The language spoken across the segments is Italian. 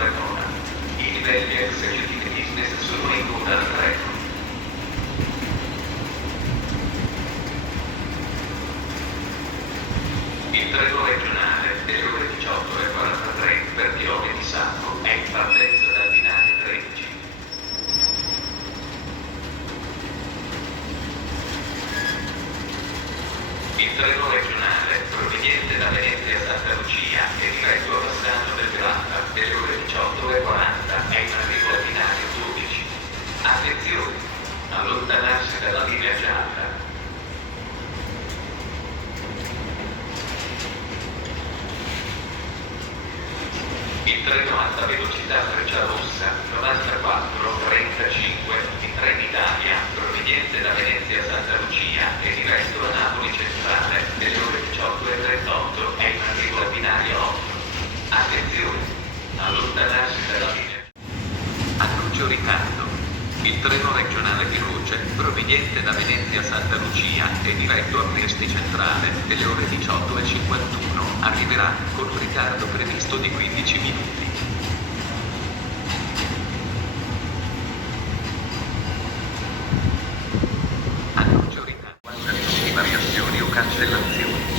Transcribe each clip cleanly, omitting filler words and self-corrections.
Cremona. I livelli executive business sono in coda al treno. Il treno regionale delle ore 18:43 per Piove di Sacco è in partenza dal binario 13. Il treno regionale proveniente da Venezia a Santa Lucia e diretto a Bassano del Grappa delle ore 18:40 è in arrivo al binario 12. Attenzione! Allontanarsi dalla linea gialla. Il treno alta velocità Frecciarossa 9435 di Trenitalia proveniente da Venezia a Santa Lucia e diretto a Napoli Centrale delle ore 18:38 è in arrivo al binario 8. Attenzione! Allontanarsi dalla linea. Annuncio ritardo. Il treno regionale veloce proveniente da Venezia a Santa Lucia e diretto a Trieste Centrale delle ore 18:51 arriverà con un ritardo previsto di 15 minuti. Annuncio ritardo di variazioni o cancellazioni.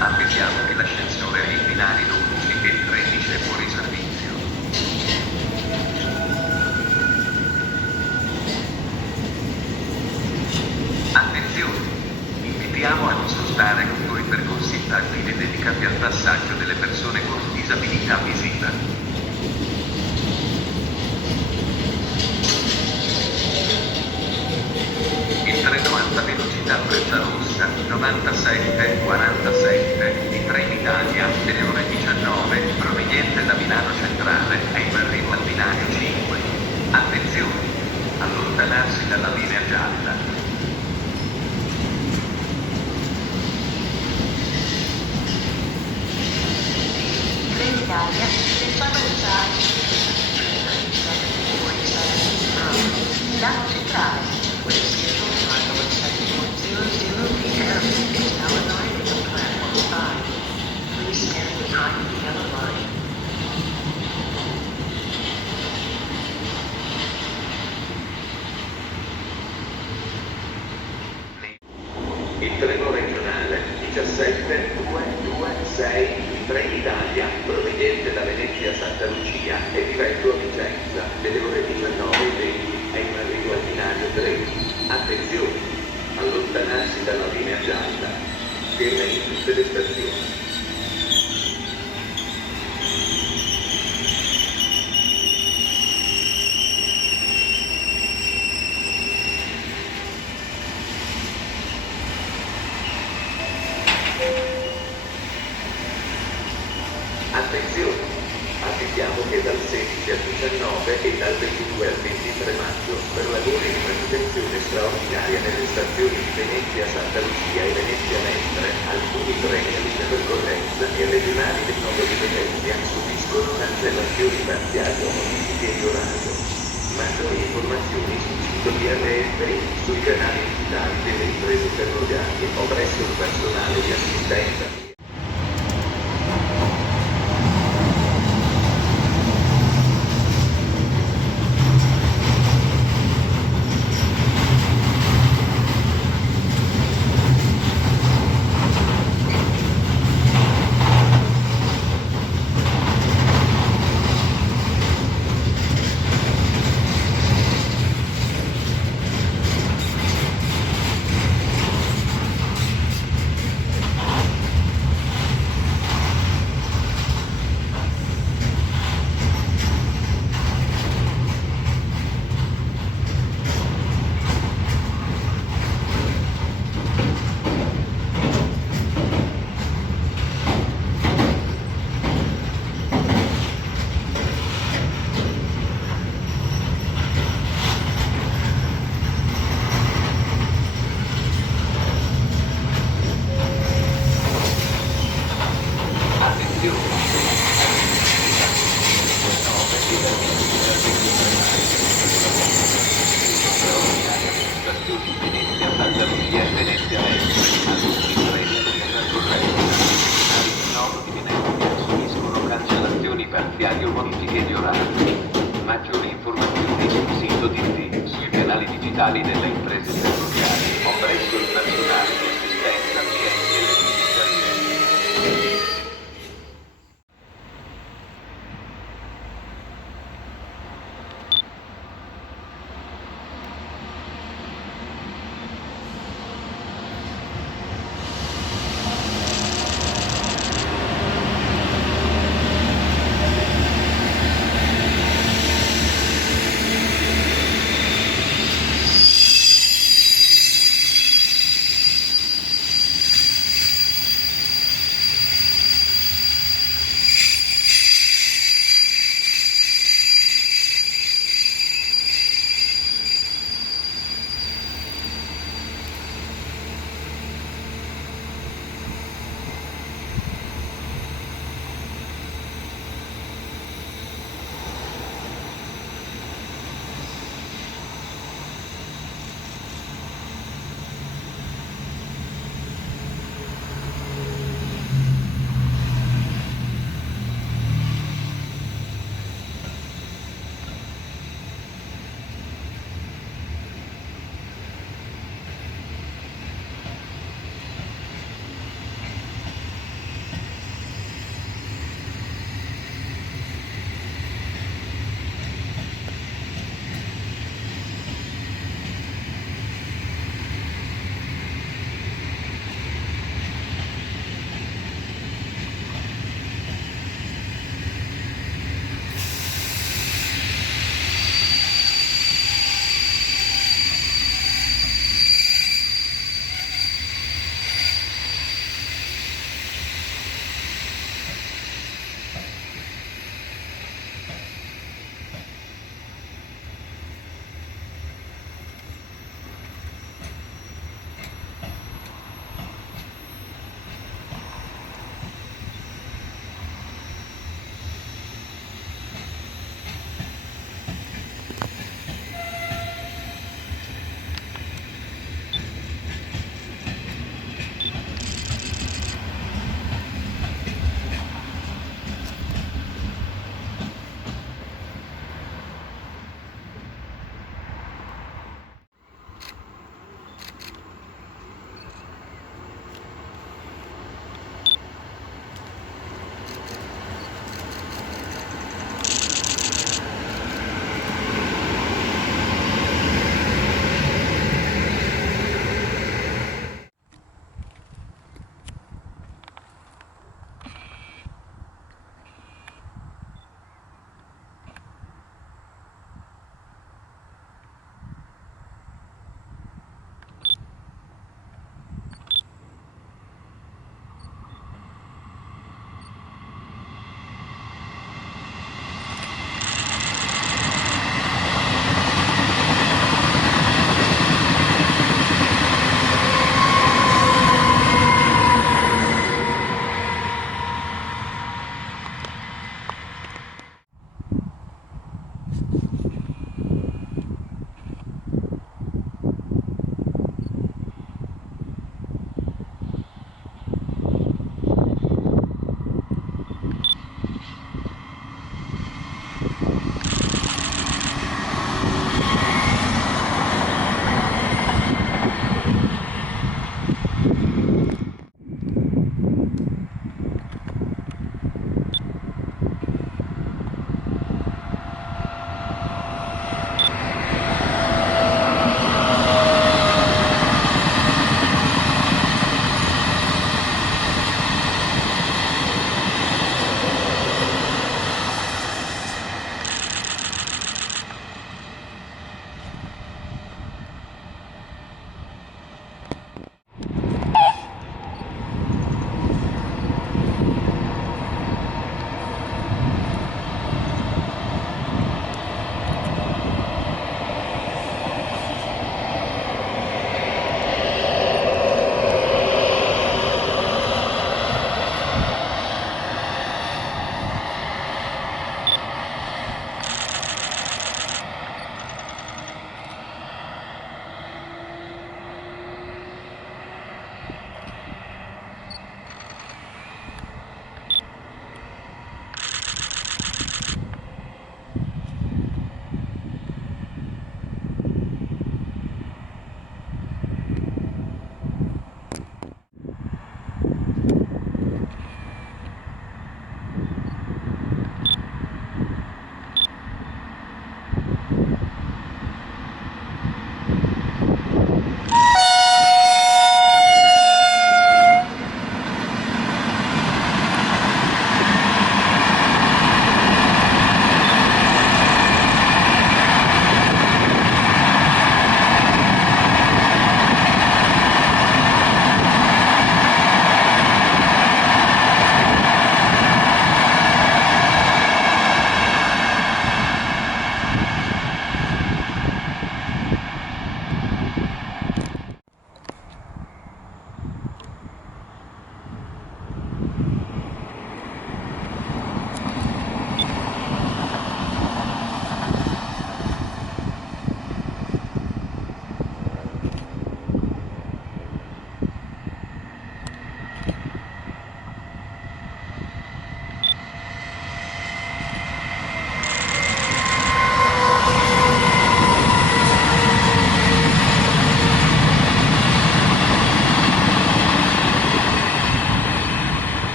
Avvisiamo che l'ascensore ai binari 12 e 13 è fuori servizio. Attenzione! Invitiamo a non spostare lungo i percorsi tattili dedicati al passaggio delle persone con disabilità visiva. Il treno alta velocità Frecciarossa 9747 di Trenitalia delle ore 19 proveniente da Milano Centrale è in arrivo al binario 5. Attenzione! Allontanarsi dalla linea gialla. Trenitalia, Frecciarossa Milano Centrale. With a scheduled arrival at 7:00 p.m. is now arriving on platform 5. Please stand behind the yellow line. Il treno regionale 17226 di Trenitalia proveniente da Venezia a Santa Lucia e diretto a Vicenza delle ore 19:20 è in arrivo al binario 13. Attenzione! Allontanarsi dalla linea gialla. Ferma in tutte le stazioni. Attenzione! Avvisiamo che dal 16 al 19 e dal 22 al 23 maggio per lavori di manutenzione straordinaria nelle stazioni di Venezia Santa Lucia e Venezia Mestre, alcuni treni a linea percorrenza e regionali del nodo di Venezia subiscono cancellazioni parziali o modifiche di orario. Maggiori informazioni sul sito di RFI, sui canali digitali delle imprese ferroviarie o presso il personale di